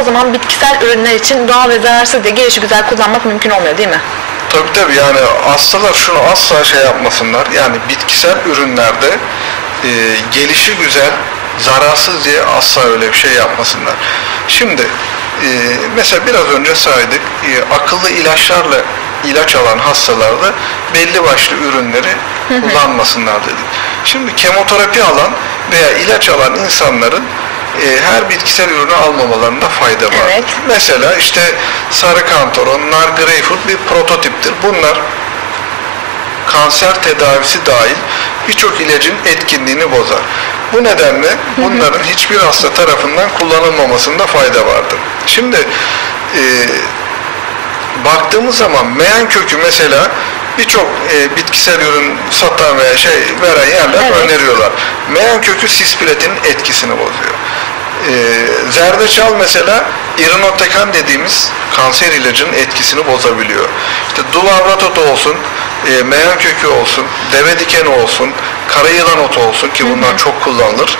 o zaman bitkisel ürünler için doğal ve zararsız diye gelişi güzel kullanmak mümkün olmuyor değil mi? Tabii tabii yani hastalar şunu asla şey yapmasınlar. Yani bitkisel ürünlerde e, gelişi güzel, zararsız diye asla öyle bir şey yapmasınlar. Şimdi e, mesela biraz önce saydık e, akıllı ilaçlarla ilaç alan hastalarda belli başlı ürünleri kullanmasınlar dedik. Şimdi kemoterapi alan veya ilaç alan insanların e, her bitkisel ürünü almamalarında fayda var. Evet. Mesela işte sarı kantaron, nar greyfurt bir prototiptir. Bunlar kanser tedavisi dahil birçok ilacın etkinliğini bozar. Bu nedenle bunların hiçbir hasta tarafından kullanılmamasında fayda vardır. Şimdi e, baktığımız zaman meyan kökü mesela birçok e, bitkisel ürün satan veya şey veren yerler Evet. öneriyorlar. Meyan kökü sisplatin etkisini bozuyor. E, zerdeçal mesela irinotekan dediğimiz kanser ilacının etkisini bozabiliyor. İşte dulavrat otu olsun, e, meyan kökü olsun, deve dikeni olsun, kara yılan otu olsun ki bunlar çok kullanılır.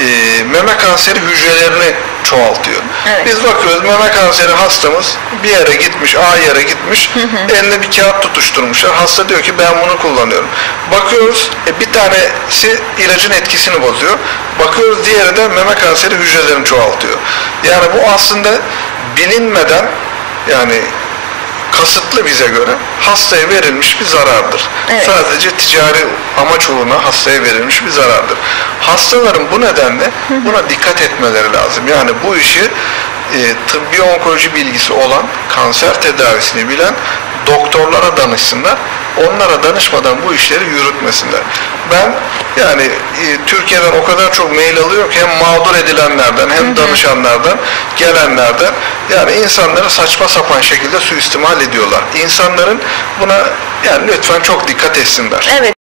E, meme kanseri hücrelerini çoğaltıyor. Evet. Biz bakıyoruz meme kanseri hastamız bir yere gitmiş, A yere gitmiş, eline bir kağıt tutuşturmuşlar. Hasta diyor ki ben bunu kullanıyorum. Bakıyoruz e, bir tanesi ilacın etkisini bozuyor. Bakıyoruz diğeri de meme kanseri hücrelerini çoğaltıyor. Yani bu aslında bilinmeden yani kasıtlı bize göre hastaya verilmiş bir zarardır. Evet. Sadece ticari amaç uğruna hastaya verilmiş bir zarardır. Hastaların bu nedenle buna dikkat etmeleri lazım. Yani bu işi e, tıbbi onkoloji bilgisi olan, kanser tedavisini bilen doktorlara danışsınlar. Onlara danışmadan bu işleri yürütmesinler. Ben yani e, Türkiye'den o kadar çok mail alıyorum ki hem mağdur edilenlerden hem danışanlardan gelenlerden yani insanları saçma sapan şekilde suistimal ediyorlar. İnsanların buna yani lütfen çok dikkat etsinler. Evet.